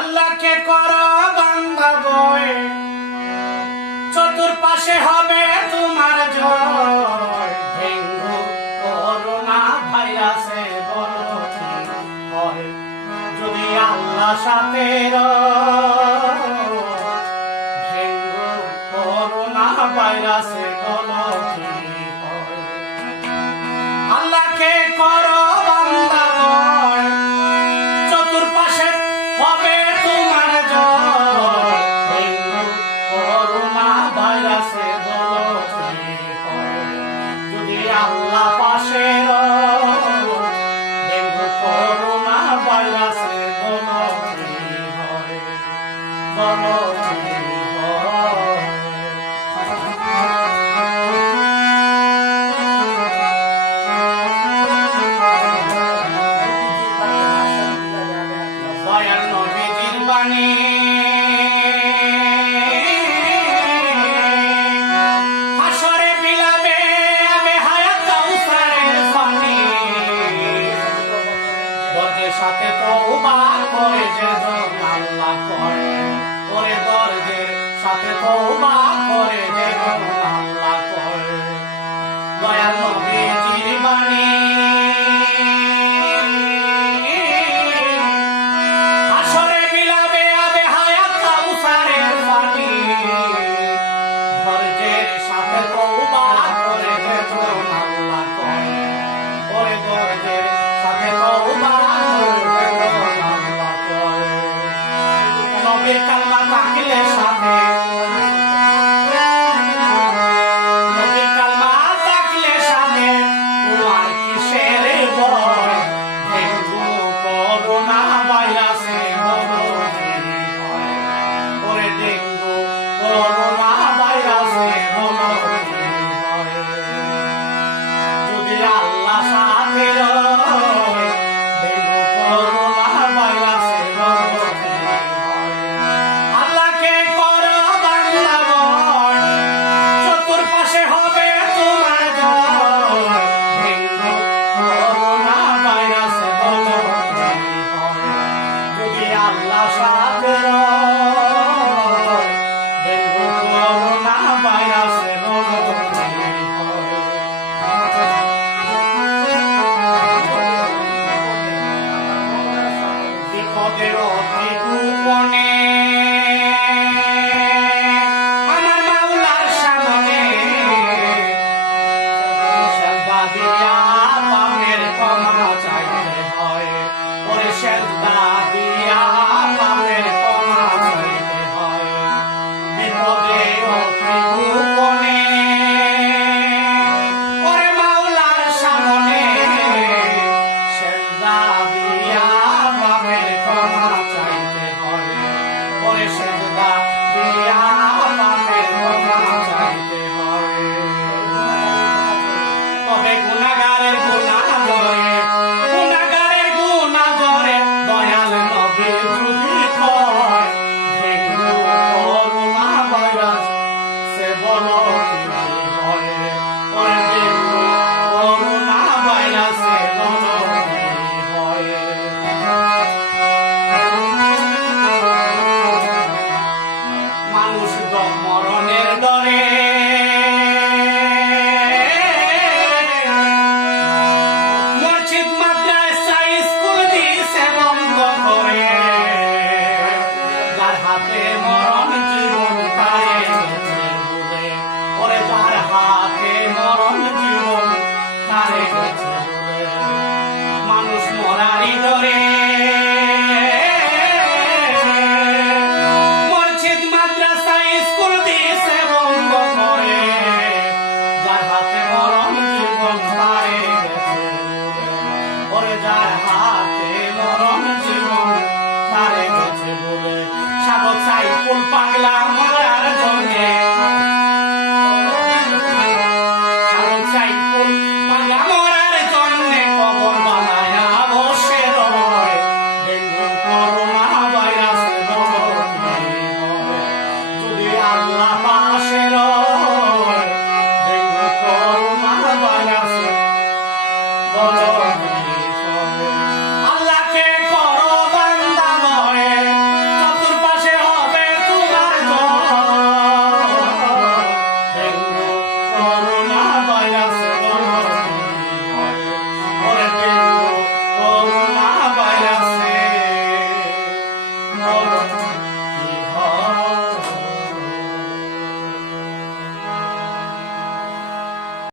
আল্লাহকে করো বান্দা বই, চতুর্পাশে হবে তোমার জয়। ডেঙ্গু করোনা ভাইরাসে বলো কি হয় যদি আল্লাহ সাথে ডেঙ্গু করোনা ভাইরাসে বলো কি হয়। আল্লাহকে করো বান্দা বই, চতুর্পাশে হবে তোমার জয়। ডেঙ্গু করোনা ভাইরাসে বলো কি হয় যদি আল্লাহ পাশে ডেঙ্গু করোনা ভাইরাসে বলো কি হয়, বলো কি হয়। দয়াল নবীজির বাণী হাসরে বিলাবে আবে হায়াত কাউসারের পানি। দরজের সাথে তওবা করে যেজন আল্লাহ করে, ওরে দরজের সাথে তওবা করে যেজন আল্লাহ করে। দয়াল নবীজির বাণী হাসরে বিলাবে আবে হায়াত কাউসারের পানি। দরজের সাথে তওবা করে যেজন আল্লাহ করে, ওরে দরজের সাথে তওবা করে যেজন আল্লাহ করে। নবীর কালমা থাকলে সাথে, নবীর কালমা থাকলে সাথে তোমার কিসের ভয়। ডেঙ্গু করোনা ভাইরাসে বলো কি হয়, ওরে ডেঙ্গু করোনা ভাইরাসে বলো কি হয় যদি আল্লাহ সাথে রয়। ডেঙ্গু করোনা ভাইরাসে বলো কি হয়। আল্লাহকে করো বান্দা বই, চতুর্পাশে হবে তোমার জয়। ডেঙ্গু করোনা ভাইরাসে বলো কি হয় যদি আল্লাহ সাথে রয়। ডেঙ্গু করোনা ভাইরাসে বলো কি হয়। বিপদের অতি গোপনে আমার মাওলার সামনে সেজদা দিয়া পাপের ক্ষমা চাইতে হয়, ওরে সেজদা দিয়া পাপের ক্ষমা চাইতে হয়। বিপদে অতি গোপনে ওরে মাওলার সামনে সেজদা দিয়া পাপের ক্ষমা চাইতে হয়, ওরে সেজদা দিয়া পাপের ক্ষমা চাইতে হয়। তবে গুনাহগারের গুনাহ ধরে, গুনাহগারের গুনাহ ধরে দয়াল নবী যদি কয়। ডেঙ্গু করোনা ভাইরাস সে বলো কি হয়, ওরে ডেঙ্গু করোনা ভাইরাসে বলো কি হয়। মানুষ মরণের ডরে মসজিদ মাদ্রাসা স্কুল দিছে বন্ধ করে। যার হাতে মরণ জীবন তারে গেছে ভুলে, ওরে যার হাতে মরণ জীবন তারে গেছে ভুলে। মানুষ মরারই ডরে মসজিদ মাদ্রাসা স্কুল দিছে বন্ধ করে। যার হাতে মরণ জীবন তারে গেছে ভুলে, ওরে যার হাতে মরণ জীবন তারে গেছে বলে। সাধক সাইফুল পাগলা